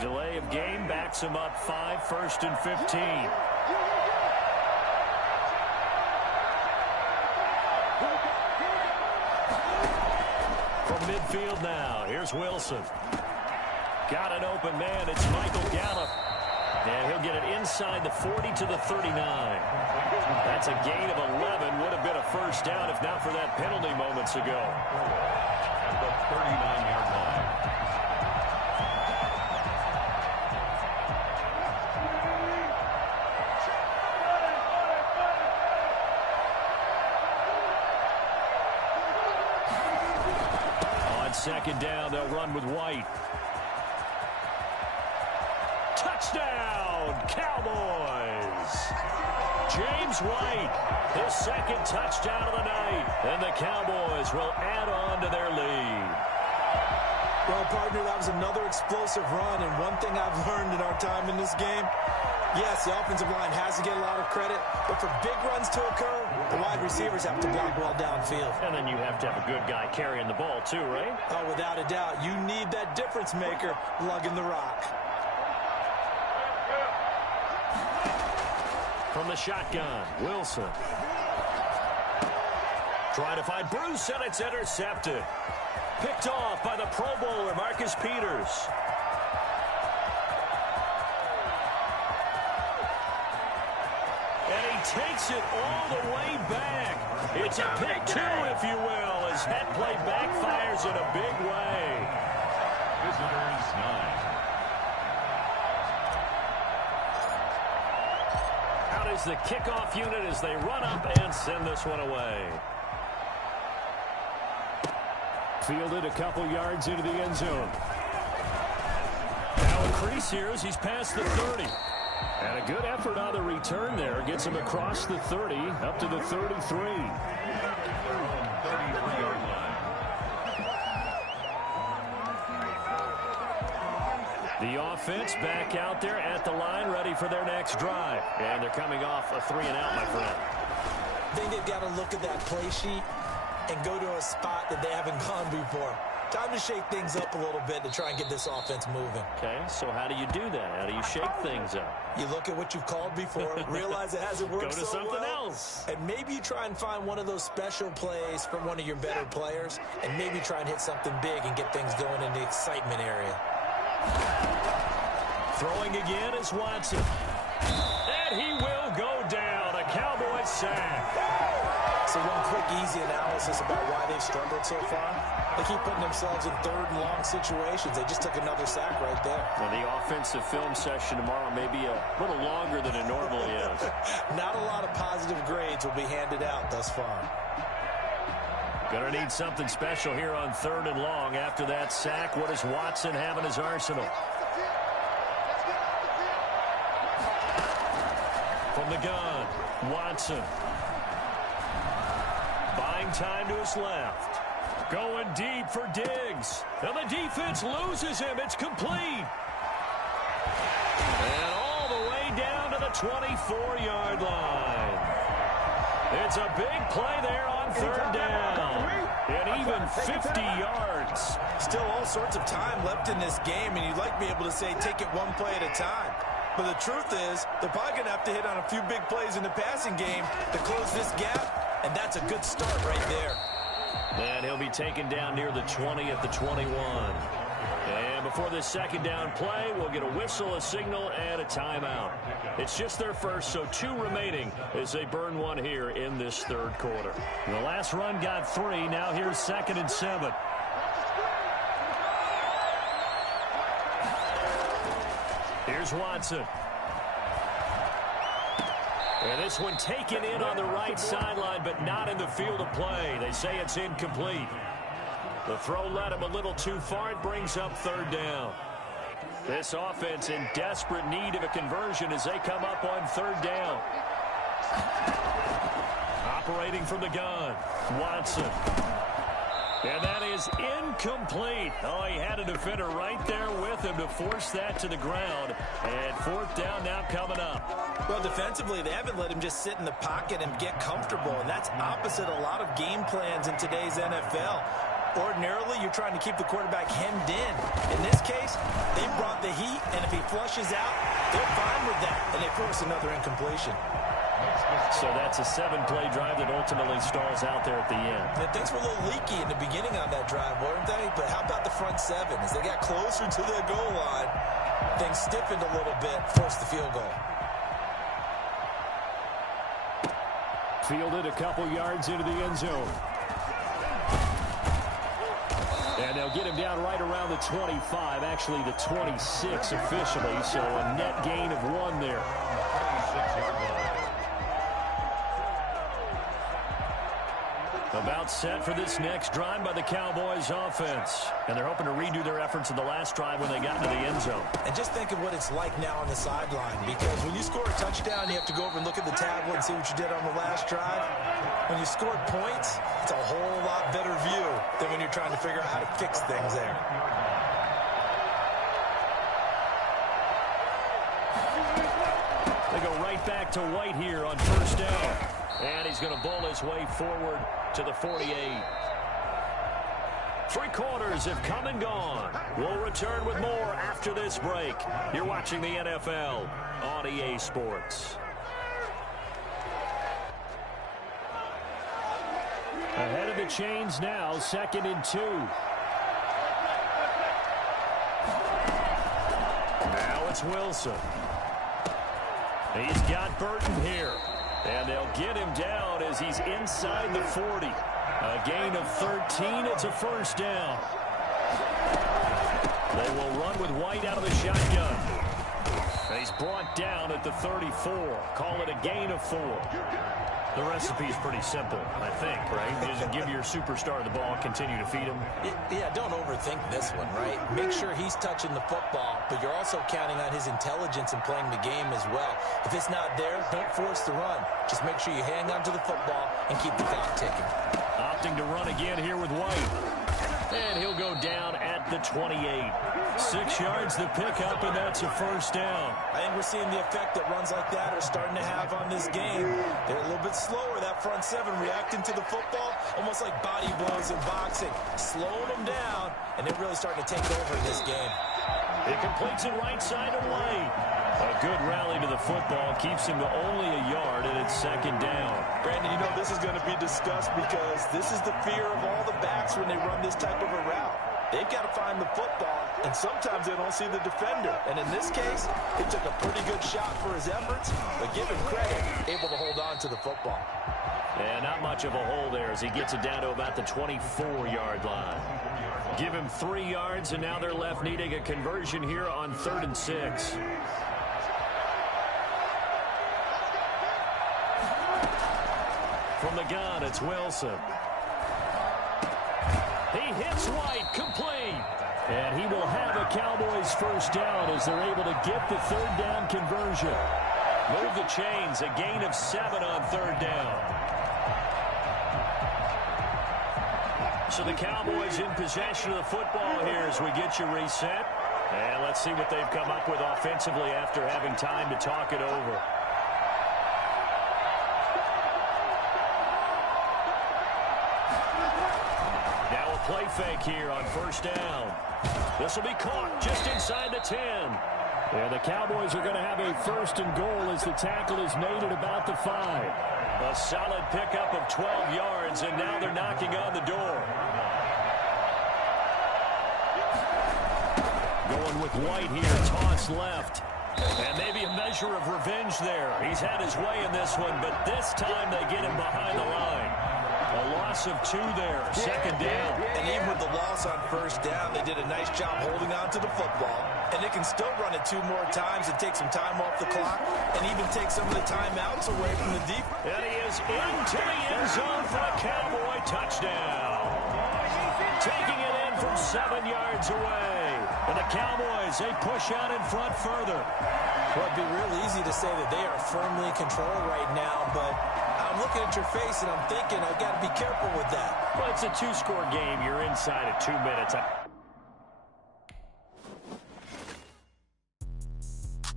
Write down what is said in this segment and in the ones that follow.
delay of game backs him up 5, 1st and 15. From midfield now, here's Wilson. Got an open man. It's Michael Gallup. And he'll get it inside the 40 to the 39. That's a gain of 11. Would have been a first down if not for that penalty moments ago. At the 39-yard line. On second down, they'll run with White. Touchdown, Cowboys! James White, his second touchdown of the night. And the Cowboys will add on to their lead. Well, partner, that was another explosive run. And one thing I've learned in our time in this game, yes, the offensive line has to get a lot of credit. But for big runs to occur, the wide receivers have to block well downfield. And then you have to have a good guy carrying the ball too, right? Oh, without a doubt. You need that difference maker lugging the rock. From the shotgun, Wilson. Trying to find Bruce, and it's intercepted. Picked off by the Pro Bowler, Marcus Peters. And he takes it all the way back. It's a pick two, if you will, as that play backfires in a big way. Visitors 9. Is the kickoff unit as they run up and send this one away. Fielded a couple yards into the end zone. Now increase here as he's past the 30. And a good effort on the return there. Gets him across the 30 up to the 33. 33-yard line. The offense back out there at the line, ready for their next drive. And they're coming off a 3-and-out, my friend. I think they've got to look at that play sheet and go to a spot that they haven't gone before. Time to shake things up a little bit to try and get this offense moving. Okay, so how do you do that? How do you shake things up? You look at what you've called before, realize it hasn't worked so well. Go to something else. And maybe you try and find one of those special plays from one of your better players, and maybe try and hit something big and get things going in the excitement area. Throwing again is Watson. And he will go down. A Cowboy sack. So one quick, easy analysis about why they've struggled so far. They keep putting themselves in 3rd and long situations. They just took another sack right there. Well, the offensive film session tomorrow may be a little longer than it normally is. Not a lot of positive grades will be handed out thus far. Gonna need something special here on 3rd and long. After that sack, what does Watson have in his arsenal? From the gun, Watson. Buying time to his left. Going deep for Diggs. And the defense loses him. It's complete. And all the way down to the 24-yard line. It's a big play there on 3rd down. And even 50 yards. Still all sorts of time left in this game, and you'd like to be able to say take it one play at a time. But the truth is, they're probably going to have to hit on a few big plays in the passing game to close this gap, and that's a good start right there. And he'll be taken down near the 20 at the 21. And before this second down play, we'll get a whistle, a signal, and a timeout. It's just their first, so 2 remaining as they burn one here in this 3rd quarter. The last run got 3. Now here's 2nd and 7. Here's Watson. And this one taken in on the right sideline, but not in the field of play. They say it's incomplete. The throw led him a little too far. It brings up 3rd down. This offense in desperate need of a conversion as they come up on 3rd down. Operating from the gun, Watson. And that is incomplete. Oh, he had a defender right there with him to force that to the ground. And 4th down now coming up. Well, defensively, they haven't let him just sit in the pocket and get comfortable. And that's opposite a lot of game plans in today's NFL. Ordinarily, you're trying to keep the quarterback hemmed in. In this case, they brought the heat, and if he flushes out, they're fine with that, and they force another incompletion. So that's a 7-play drive that ultimately stalls out there at the end. Yeah, things were a little leaky in the beginning on that drive, weren't they? But how about the front seven? As they got closer to the goal line, things stiffened a little bit, forced the field goal. Fielded a couple yards into the end zone. And they'll get him down right around the 25, actually the 26 officially, so a net gain of 1 there. 26-yard line. About set for this next drive by the Cowboys offense. And they're hoping to redo their efforts in the last drive when they got into the end zone. And just think of what it's like now on the sideline, because when you score a touchdown, you have to go over and look at the tablet and see what you did on the last drive. When you scored points, it's a whole lot better view than when you're trying to figure out how to fix things there. They go right back to White here on first down. And he's going to bowl his way forward to the 48. 3 quarters have come and gone. We'll return with more after this break. You're watching the NFL on EA Sports. Ahead of the chains now, 2nd and 2. Now it's Wilson. He's got Burton here. And they'll get him down as he's inside the 40. A gain of 13. It's a first down. They will run with White out of the shotgun. He's brought down at the 34. Call it a gain of 4. The recipe's pretty simple, I think, right? Just give your superstar the ball, continue to feed him. Yeah, don't overthink this one, right? Make sure he's touching the football, but you're also counting on his intelligence in playing the game as well. If it's not there, don't force the run. Just make sure you hang on to the football and keep the clock ticking. Opting to run again here with White. And he'll go down at the 28. 6 yards the pickup, and that's a first down. I think we're seeing the effect that runs like that are starting to have on this game. They're a little bit slower, that front seven, reacting to the football, almost like body blows in boxing, slowing them down, and they're really starting to take over in this game. It completes it right side of White. A good rally to the football keeps him to only a yard, and it's 2nd down. Brandon, you know this is going to be discussed because this is the fear of all the backs when they run this type of a route. They've got to find the football, and sometimes they don't see the defender. And in this case, he took a pretty good shot for his efforts, but give him credit, able to hold on to the football. And not much of a hole there as he gets it down to about the 24-yard line. Give him 3 yards, and now they're left needing a conversion here on 3rd and 6. From the gun, it's Wilson. He hits White, complete. And he will have a Cowboys first down as they're able to get the 3rd down conversion. Move the chains, a gain of 7 on 3rd down. So the Cowboys in possession of the football here as we get you reset. And let's see what they've come up with offensively after having time to talk it over. Play fake here on first down. This will be caught just inside the 10. And the Cowboys are going to have a 1st and goal as the tackle is made at about the 5. A solid pickup of 12 yards, and now they're knocking on the door. Going with White here, toss left. And maybe a measure of revenge there. He's had his way in this one, but this time they get him behind the line. A loss of 2 there, 2nd down. And even with the loss on first down, they did a nice job holding on to the football. And they can still run it 2 more times and take some time off the clock and even take some of the timeouts away from the deep. And he is into the end zone for a Cowboy touchdown. Taking it in from 7 yards away. And the Cowboys, they push out in front further. Well, it'd be real easy to say that they are firmly in control right now, but I'm looking at your face and I'm thinking I've got to be careful with that. Well, it's a 2-score game. You're inside of 2 minutes.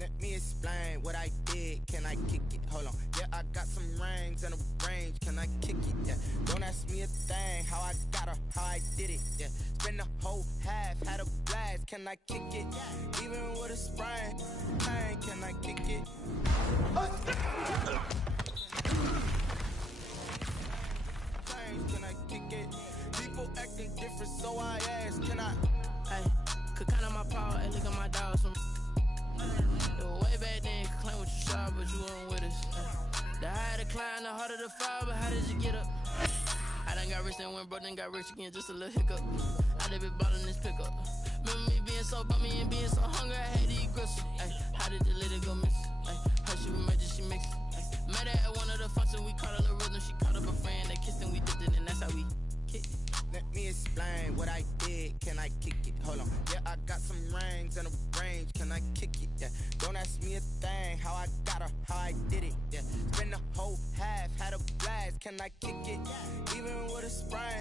Let me explain what I did, can I kick it? Hold on, yeah, I got some rings and a range, can I kick it? Yeah, don't ask me a thing, how I got her, how I did it. Yeah, spend the whole half, had a blast, can I kick it? Even with a sprain, pain, can I kick it? Can I kick it? People acting different, so I ask, can I? Hey, could count on my power, hey, look at my dogs. Way back then, could claim what you saw, but you weren't with us. The higher the climb, the harder the fall, but how did you get up? I done got rich, then went broke, then got rich again, just a little hiccup. I done been ballin' this pickup. Remember me being so bummy and being so hungry, I had to eat gristle. Ay, how did the lady go miss? Ay, how she remember she mixed? Met her at one of the functions, we caught her rhythm, she caught up a friend, they kissed and we dipped it, and that's how we kicked it. Let me explain what I did, can I kick it? Hold on, yeah, I got some rings and a range, can I kick it? Yeah, don't ask me a thing, how I got her, how I did it. Yeah, spend the whole half, had a blast, can I kick it? Even with a sprain,